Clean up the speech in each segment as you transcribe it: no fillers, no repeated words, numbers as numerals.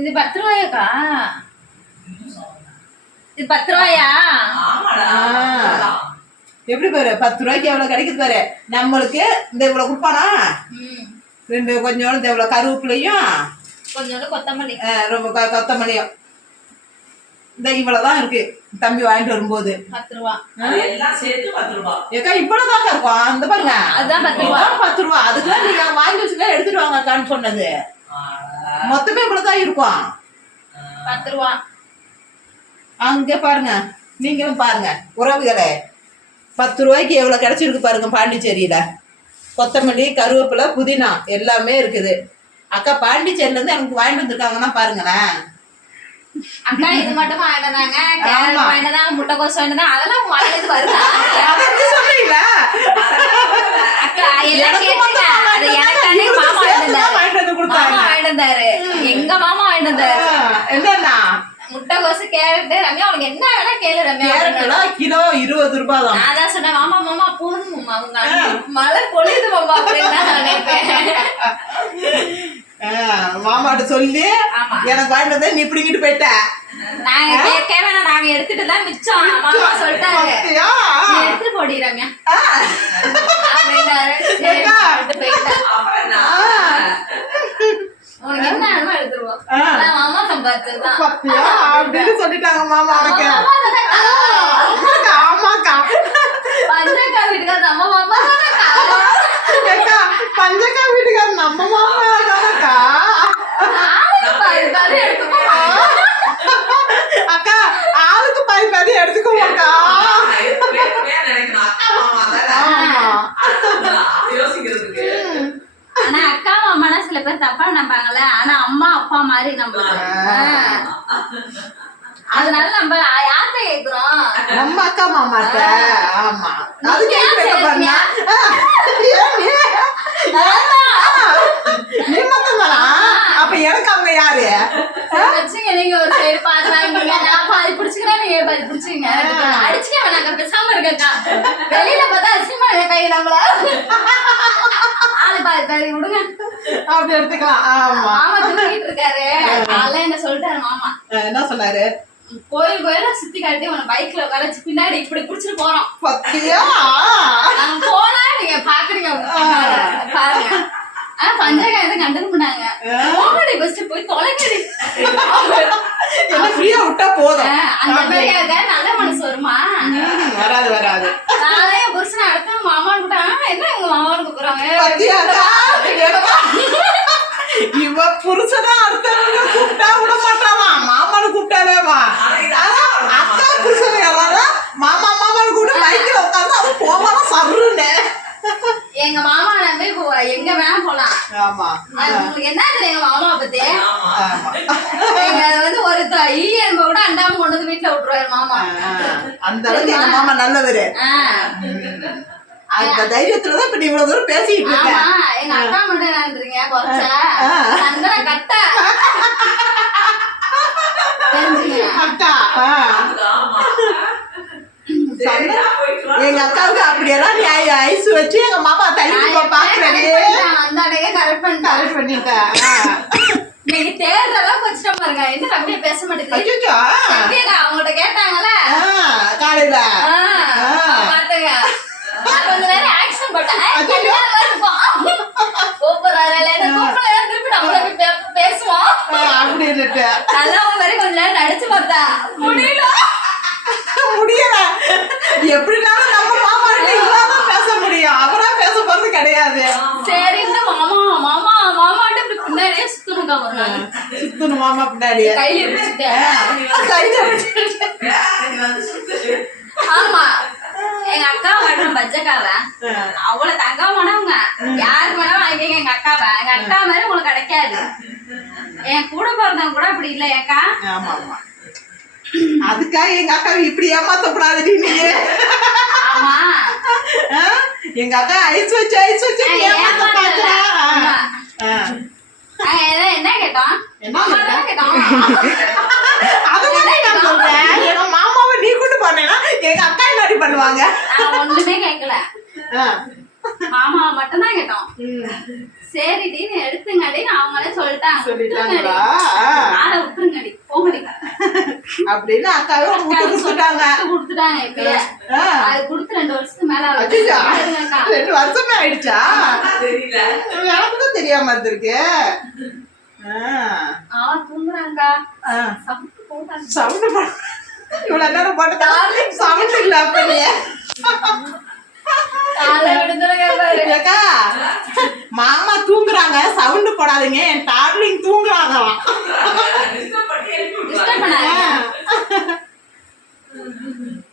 இது 10 ரூபாயாக்கா? இது 10 ரூபாயா? எப்படி பாரு 10 ரூபாய்க்கு எவ்வளவு கிடைக்குது பாரு. நம்மளுக்கு இந்த இவ்வளவு கொடுப்பானா, ரெண்டு கொஞ்சோண்டு இந்த இவ்வளவு கருவேப்பிலையும் கொஞ்சோண்டு கொத்தமல்லி, ரொம்ப கொத்தமல்லியும் இந்த இவ்வளவுதான் இருக்கு. தம்பி வாங்கிட்டு வரும்போது 10 ரூபா எல்லாம் சேர்த்து 10 ரூபா. ஏக்கா இவ்வளவுதான் இருக்கும். அந்த பாருங்க அதுதான் 10 ரூபா. 10 ரூபா. அதுக்குதான் நீங்க வாங்கி வச்சுக்க எடுத்துட்டு வாங்கக்கான்னு சொன்னது. மொத்தமே இவ்வளவுதான் இருக்கும் 10 ரூபா. அங்க பாருங்க, நீங்களும் பாருங்க உறவுகளே, 10 ரூபாய்க்கு எவ்வளவு கிடைச்சிருக்கு பாருங்க. பாண்டிச்சேரியில கொத்தமல்லி, கருவேப்பிலை, புதினா எல்லாமே இருக்குது. அக்கா பாண்டிச்சேரியில இருந்து எனக்கு வாங்கிட்டு வந்திருக்காங்கன்னா பாருங்களேன். அக்கா இது மட்டும் வாங்கிட்டு வந்தாங்க, கேரட் வாங்கிட்டு வந்தாங்க, முட்டைக்கோஸ் வாங்கிட்டு வந்தாங்க. அதெல்லாம் வாங்கிட்டு வருதா? சொன்னீங்களா அக்கா எல்லாம் கேட்டுங்க. அது எனக்கானே மாமா வாங்கிட்டு வந்தாரு. எங்க மாமா வாங்கிட்டு வந்தாரு. என்னன்னா முட்டைக்கோசு, கேரட். ரம்யா உனக்கு என்ன வேணா கேளு ரம்யா. கிலோ 20 ரூபாய் தான். நான் தான் சொன்னேன், மாமா மாமா போதும் மாமா, உங்க மழை பொழியுது மாமா அப்படின்னு தான் நினைப்பேன். மாமாட்ட சொல்லி எனக்கு வாங்கிட்டு வந்தா நீ பிடிக்கிட்டு போயிட்ட. நாங்க கேட்க வேணாம், நாங்க எடுத்துட்டு தான் மிச்சம். மாமா சொல்லிட்டாங்க எடுத்துட்டு போடி ரம்யா அப்படின்னாரு. உனக்கு என்ன வேணுமோ எடுத்துருவோம், மாமா சம்பாதிச்சதுதான் அப்படின்னு சொல்லிட்டாங்க மாமா. ஆமாக்கா, பஞ்சக்கா வீட்டுக்கார நம்ம மாமா பஞ்சக்கா வீட்டுக்கார நம்ம மாமா தானக்கா. அக்கா ஆளுக்கு பாதி எடுத்துக்கோமாக்கா. ஆனா அக்கா மாமானா சில பேர் தப்பா நம்பாங்கல்ல. ஆனா அம்மா அப்பா மாதிரி நம்புறாங்க. அதனால நம்ம யார்கிட்ட கேக்குறோம்? நம்ம அக்கா மாமாட்ட. ஆமா, அது கேக்குறீங்க. நீ மட்டும் தானா? அப்ப எனக்கு அவங்க யாரு? நீங்க ஒரு சைடு பாத்து வாங்கிங்க, நான் பாதி பிடிச்சுக்கிறேன், நீங்க பாதி பிடிச்சிங்க. அடிச்சுக்க வேணாங்க, பேசாம இருக்கா. வெளியில பார்த்தா அசிமா கை நம்மள ஆளு பாதி பாதி விடுங்க அப்படி எடுத்துக்கலாம். ஆமா, மாமா தூக்கிட்டு இருக்காரு. அதெல்லாம் என்ன சொல்லிட்டாரு மாமா. என்ன சொன்னாரு? கோயில் கோயிலா சுத்தி காட்டி உன பைக்ல உட்கார வச்சு பின்னாடி இப்படி புடிச்சிட்டு போறோம். பத்தியா போனா நீங்க பாக்குறீங்க பாருங்க. பஞ்சகாய் எதுவும் கண்டுக்க மாட்டாங்க. கோமடி பஸ்ட் போய் தொலைக்கடி ஃப்ரீயா விட்டா போதும். அந்த மாதிரி நல்ல மனசு வருமா? வராது வராது. நானே புருஷனை அடுத்த மாமான்னு கூட்டா என்ன எங்க மாமான்னு கூப்பிடுறாங்க. இவ புருஷனா அடுத்தவங்க கூப்பிட்டா விட மாட்டாமா, மாமான்னு கூப்பிட்டாலேமா. அக்கா புருஷன் எல்லாரும் மாமா மாமான்னு கூப்பிட்டு பைக்ல உட்காந்து அவன் போவானா சருன்னு. எங்க மாமா நம்பி எங்க வேணா போலாம். ஆமா, உங்களுக்கு என்ன தெரியும் எங்க மாமாவை பத்தி? வந்து ஒரு ஈயன்ப கூட அண்டாம கொண்டு வந்து வீட்டுல விட்டுருவாரு மாமா. அந்த அளவுக்கு எங்க மாமா நல்லவரு. அந்த தைரியத்துலதான் இப்ப நீ இவ்வளவு தூரம் பேசிட்டு இருக்க. எங்க அக்கா மட்டும் என்னன்றீங்க குறைச்ச சந்தன கட்ட அக்கா. எங்க அக்காவுக்கு அப்படியெல்லாம் நீ ஐஸ் வச்சு எங்க மாமா தள்ளி பாக்குறேன். கரெக்ட் பண்ணிட்டேன். நீங்க தேடுற அளவுக்கு வச்சுட்டா பாருங்க. என்ன தம்பியை பேச மாட்டேங்குது. அவங்ககிட்ட கேட்டாங்கல்ல காலையில பாத்துங்க, கொஞ்ச நேரம் ஆக்ஷன் போட்டேன். திருப்பி நம்மள பேசுவோம் அப்படின்னு நல்லா மாதிரி கொஞ்ச நேரம் நடிச்சு பார்த்தா முடியல. எப்படினாலும் நம்ம மாமா இல்லாம பேச முடியும், அவரா பேச போறது கிடையாது. சரி மாமா மாமா மாமாட்ட பின்னாடியே சுத்தணும் மாமா பின்னாடியே கையில ஆமா. எங்க அக்காவை கட்டுறோம் பச்சைக்காவை, அவ்வளவு தங்கமானவங்க. யாரு வேணா வாங்கிக்க எங்க அக்காவை. எங்க அக்கா மாதிரி உங்களுக்கு கிடைக்காது. என் கூட பிறந்தவங்க கூட அப்படி இல்ல அக்கா. ஆமா ஆமா, அதுக்காக எங்க அக்காவை இப்படி ஏமாத்தக்கூடாது நீ. ஆமா, எங்க அக்கா ஐஸ் வச்சு என்ன கேட்டோம்? எங்க மாமாவை நீ கூட்டு போனேன்னா எங்க அக்கா என்ன பண்ணுவாங்க? ஒண்ணுமே கேட்கல, மாமா மட்டும் தான் கேட்டோம். சரி எடுத்துங்க அவங்களே சொல்லிட்டாங்க. விடுங்கடி போங்கடி அப்படின்னு அக்காவே ஒரு முட்டு கொடுத்துட்டாங்க. கொடுத்துட்டாங்க இப்பயே. அது கொடுத்து 2 வருஷத்துக்கு மேல அச்சச்சோ, ஆகுது அக்கா. 2 வருஷமே ஆயிடுச்சா? எனக்கு தான் தெரியாம இருந்திருக்கு. அவன் தூங்குறாங்கக்கா. சவுண்ட் போட்டாங்க. சவுண்ட் இவ்வளவு நேரம் போட்டு சவுண்ட் இல்ல அப்படியே. ஏக்கா, மாமா தூங்குறாங்க, சவுண்ட் போடாதீங்க, என் டார்லிங் தூங்குறாங்க.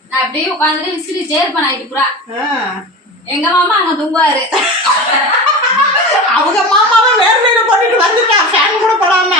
நான் அப்படியே உட்காந்துட்டு விசிறிட்டே இருப்பேன் நைட்டு பூரா. எங்க மாமா அங்க தூங்குவாரு. அவங்க மாமாவை வேர்வையில போட்டுட்டு வந்துட்டா, ஃபேன் கூட போடாம.